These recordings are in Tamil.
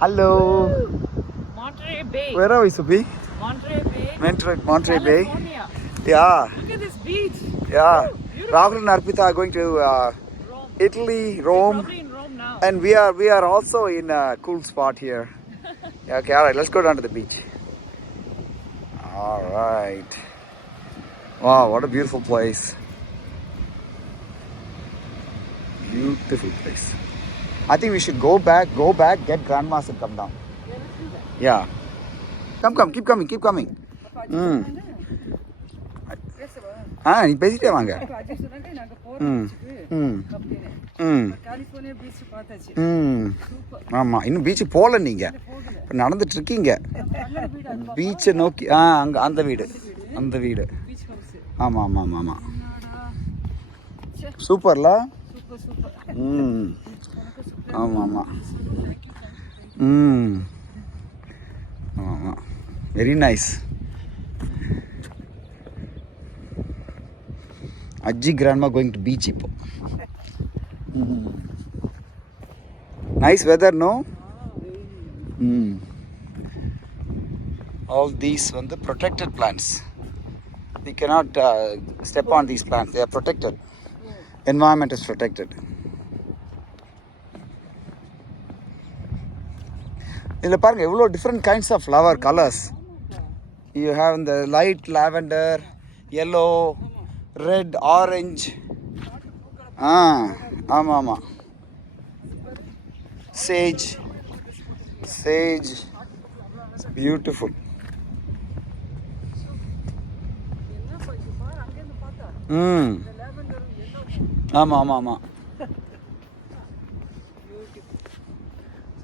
Hello. Monterey Bay. Where are we, Subi? Monterey Bay. Monterey Bay. California. Yeah. Look at this beach. Yeah. Beautiful. Rahul and Arpita are going to Rome. Italy, They're Rome, probably in Rome now. and we are also in a cool spot here. Yeah, okay, all right. Let's go down to the beach. All right. Wow, what a beautiful place. Beautiful place. I think we should go back, get grandmas and come down. Yeah. Come, keep coming. நீ பேசிட்டே வாங்க. ஆமாம், இன்னும் பீச்சுக்கு போகல நீங்கள், இப்போ நடந்துட்டு இருக்கீங்க பீச்சை நோக்கி. அங்கே அந்த வீடு. ஆமாம். சூப்பர்ல. ஆமாம். Very nice. Ajji grandma going to beach இப்போ. Nice weather, no? All these வந்து protected plants. We cannot step on these plants. They are protected. Environment is protected. இதில் பாருங்க எவ்வளோ different kinds of flower colors. You have the light lavender, yellow, red, orange. ஆமாம். Sage. It's beautiful. ஆமாம்.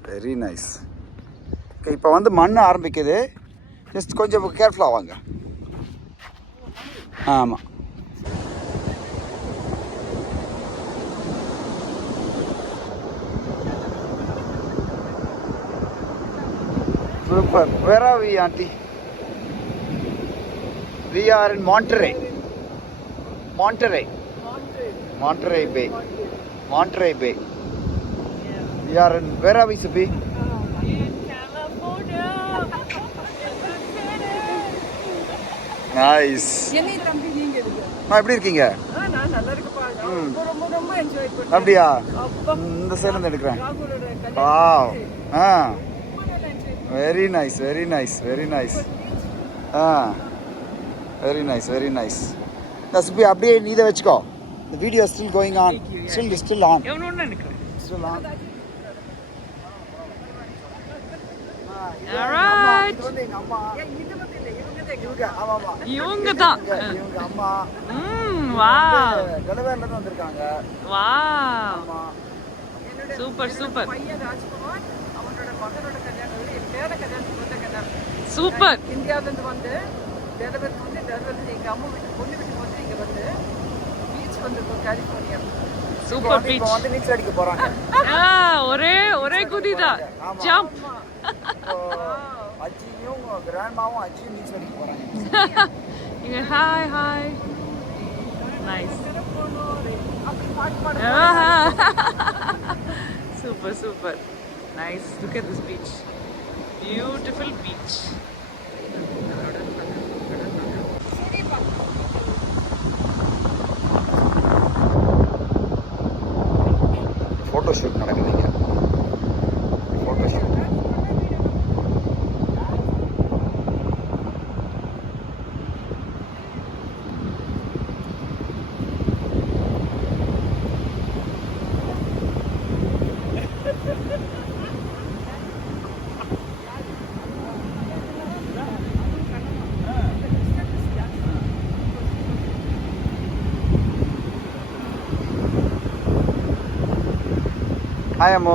Very nice. இப்போ வந்து மண் ஆரம்பிக்குது. ஜஸ்ட் கொஞ்சம் கேர்ஃபுல்லாக வாங்க. ஆமாம். Super. Where are we, Auntie? We are in Monterey Bay. We are in. Where are we, Subi? In California. Nice. என்னை தம்பி நீங்க இருக்கு. எப்படி இருக்கீங்க? நான் நல்லா இருக்கேன்ப்பா. ரொம்ப என்ஜாய் பண்ணேன். அப்படியா? இந்த சைடுல இருந்து எடுக்கிறேன். Wow. Very nice. Very nice. That's be அப்படியே நீ இத வெச்சுக்கோ. The video is still going on. Still on. எவனோன்னு நினைக்கிறேன். Still on. All right. இது வந்து எங்க அம்மா. இது வந்து இல்ல, ஆமாமா. இவங்க தான். இவங்க அம்மா. வாவ். கலவேர்ல இருந்து வந்திருக்காங்க. வாவ். ஆமா. சூப்பர். பையன் ராஜ்குமார், அவனோட மகனோட கல்யாணம், என் பேர கல்யாணத்துக்கு வந்த கல்யாணம். சூப்பர். இந்தியாவிலேருந்து வந்து டெலிவரி எங்கள் அம்மா வீட்டு பொண்ணு வீட்டுக்கு வந்து இங்கே வந்து பீச் வந்திருக்கோம், கலிஃபோர்னியா. Super beach. இப்போ வந்து நீச்சல் அடிக்க போறாங்க. ஒரே குதிதான். ஜம்ப். அஜியும் கிராண்ட்மாவும் அஜியும் நீச்சல் அடிக்க போறாங்க. இங்க ஹாய். நைஸ். அப்படி பாட்டு பாடுவோம். Super. Nice. Look at this beach. Beautiful beach. Photo shoot நடக்குது இங்க. Photo shoot. ஹாய் அம்மோ,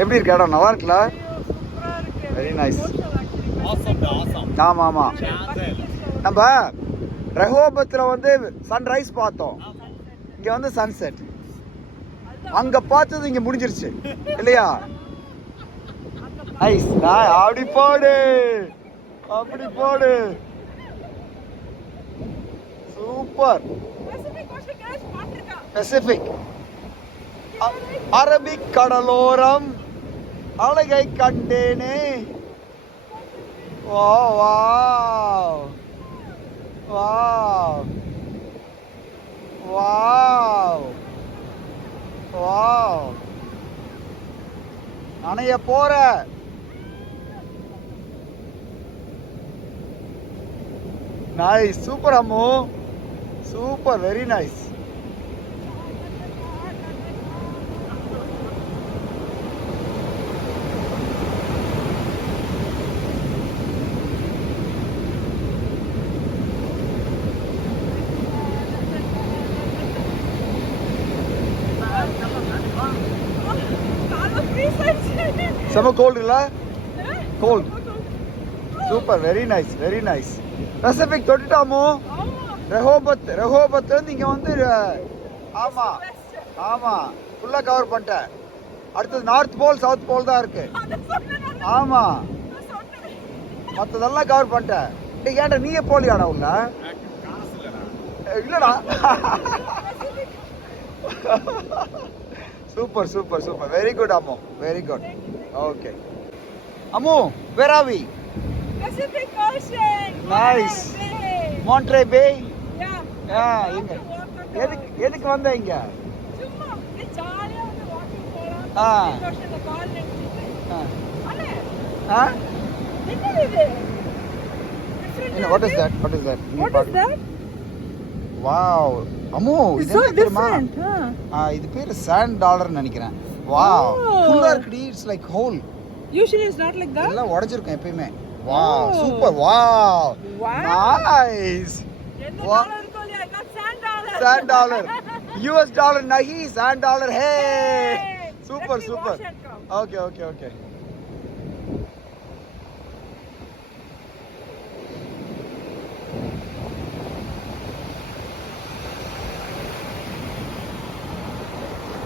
எப்படி இருக்க இடம்? நல்லா இருக்குல்ல? Very nice. ஆமாம். நம்ம ரெஹோபத்தில் வந்து சன்ரைஸ் பார்த்தோம், இங்கே வந்து சன்செட். அங்கே பார்த்தது இங்கே முடிஞ்சிருச்சு இல்லையா? நைஸ். அப்படி போடு. சூப்பர். பசிபிக் அரபிக் கடலோரம் அழகை கண்டேனே. Wow wow wow wow wow. அணைய போற. Nice, super Ammu, super, very nice. செம கோல்டு இல்ல? Cold. Super, very nice, very nice. Pacific தொட்டுட்டாமோ? ரெஹோபத் வந்து இங்க வந்து ஆமா ஆமா ஃபுல்லா கவர் பண்ணிட்டேன். அடுத்தது நார்த் போல் சவுத் போல் தான் இருக்கு. ஆமா, மற்றதெல்லாம் கவர் பண்ணிட்டேன். ஏன்டா நீயே போலியாடா உள்ள? இல்லடா. Super super super, very good Ammu, very good. Okay Ammu, where are we? Pacific Ocean. Nice. Monterey Bay. Yeah. எங்க எதுக்கு வந்த இங்க? சும்மா அப்படியே ஜாலியா வந்து வாக்கிங் போலாம். ஆ. Pacific Ocean ல கால் நிறுத்திட்டு. அண்ணே. ஆ? என்னது இது? What is that? What is that? What is that? Wow. Ammu, It's இது so என்ன தெரியுமா? different. Huh? இது பேரு sand dollar நினைக்கிறேன். Wow. Oh. Full இருக்குடி, it's like whole. Usually it's not like that. எல்லாம் உடைஞ்சிருக்கும் எப்பயுமே. Wow, Oh. super. Wow. Wow. Nice. என்ன Wow. டாலர் இருக்கோ இல்லையா? Not sand dollar. Sand dollar. US dollar nahi, sand dollar. Hey. Hey. Super, Let me super. wash and come. Okay, okay, okay.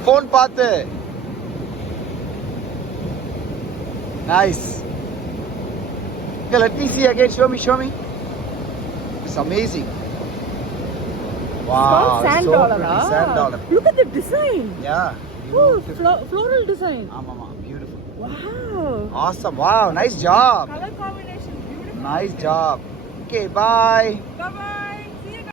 Phone பார்த்து. Nice. Okay, let me see again. Show me, show me. It's amazing. Wow, It's called sand so dollar. pretty. Sand dollar. Look at the design. Yeah. Oh, Beautiful. floral design. Mama, beautiful. Wow. Awesome. Wow, nice job. Color combination beautiful. Nice job. Okay, bye. Bye bye.